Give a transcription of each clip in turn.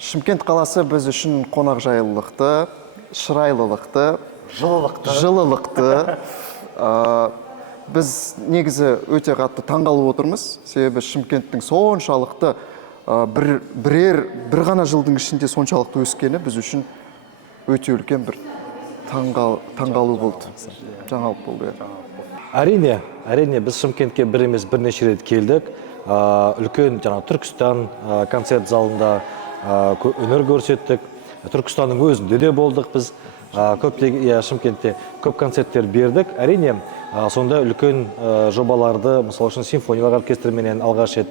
Шымкент қаласы біз үшін қонақжайлылықты, шырайлылықты, жылылықты. Біз негізі өте қатты таңғалып отырмыз. Себебі Шымкенттің соншалықты бір ғана жылдың ішінде соншалықты өскені біз үшін өте үлкен бір таңғалу болды. Жаңалық болды. Әрине біз Шымкентке бір емес бірнеше рет келдік. Үлкен Түркістан концерт залында өнер көрсеттік. Түркістанның өзінде де болдық біз. Шымкентте көп концерттер бердік. Әрине, сонда үлкен жобаларды, мысалы үшін симфониялық оркестрменен алғаш рет,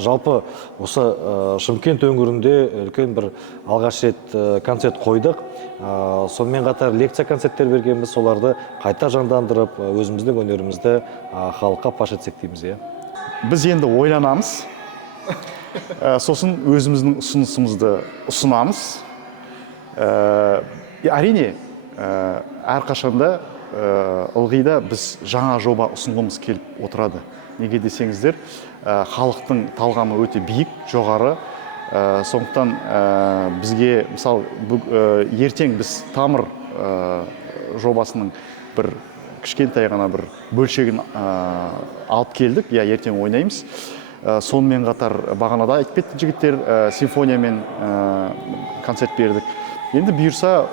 жалпы осы Шымкент өңірінде үлкен бір алғаш рет концерт қойдық. Сонымен қатар лекция концерттер бергенбіз, соларды қайта жандандырып, өзіміздің өнерімізді халыққа паш етсек дейміз. Біз енді ойланамыз, сосын өзіміздің ұсынысымызды ұсынамыз. Әрине, әрқашанда ылғида біз жаңа жоба ұсынғымыз келіп отырады. Неге десеңіздер, халықтың талғамы өте биік, жоғары. Сондықтан бізге, мысалы, ертең біз тамыр жобасының бір кішкентай ғана бір бөлшегін алып келдік, ертең ойнаймыз. Сонымен қатар бағанада айтып кетті жігіттер, симфониямен концерт бердік. Енді бұйырса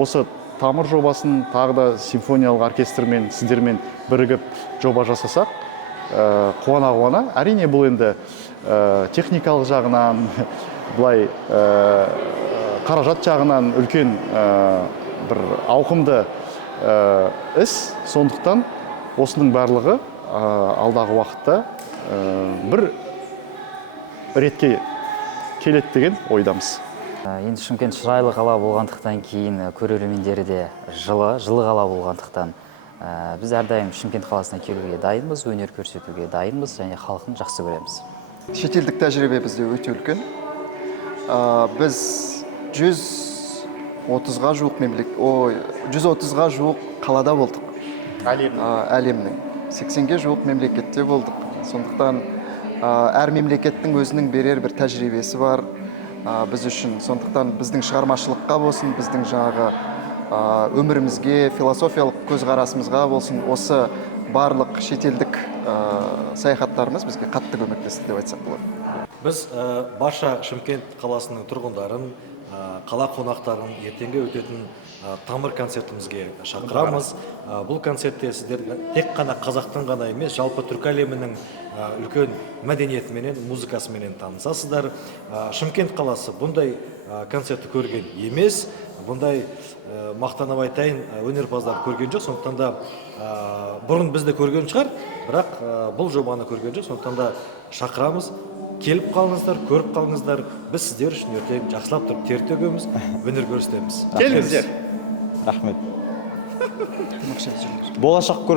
осы тамыр жобасын тағы да симфониялық оркестрмен, сіздермен бірігіп жоба жасасақ, қуана-қуана. Әрине, бұл енді техникалық жағынан, бұлай қаражат жағынан үлкен бір ауқымды іс. Сондықтан осының барлығы алдағы уақытта бір ретке келеді деген ойдамыз. Енді Шымкент шырайлы қала болғандықтан кейін көрермендері де жылы қала болғандықтан біз әрдайым Шымкент қаласына келуге дайынбыз, өнер көрсетуге дайынбыз және халқын жақсы көреміз. Шетелдік тәжірибе бізде өте үлкен. Біз 130-ға жуық қалада болдық. Әлемнің 80-ге жуық мемлекетте болдық. Сондықтан әр мемлекеттің өзінің берер бір тәжірибесі бар біз үшін. Сондықтан біздің шығармашылыққа болсын, біздің жаңағы өмірімізге, философиялық көзқарасымызға болсын, осы барлық шетелдік саяхаттарымыз бізге қатты көмектесті деп айтсақ болады. Біз барша Шымкент қаласының тұрғындарын, қала қонақтарын ертеңге өтетін тамыр концертімізге шақырамыз. Бұл концертте сіздер тек қана қазақтың ғана емес, жалпы түркі әлемінің үлкен мәдениетіменен, музыкасыменен танысасыздар. Шымкент қаласы бұндай концертті көрген емес, бұндай мақтанып айтайын өнерпаздар көрген жоқ. Сондықтан да бұрын бізді көрген шығар, бірақ бұл жобаны көрген жоқ. Сондықтан да шақырамыз. Келіп қалыңыздар, көріп қалыңыздар. Біз сіздер үшін ертең жақсылап тұрып тер төгеміз, өнер көрсетеміз. Келіңіздер. Рахмет. Болашақ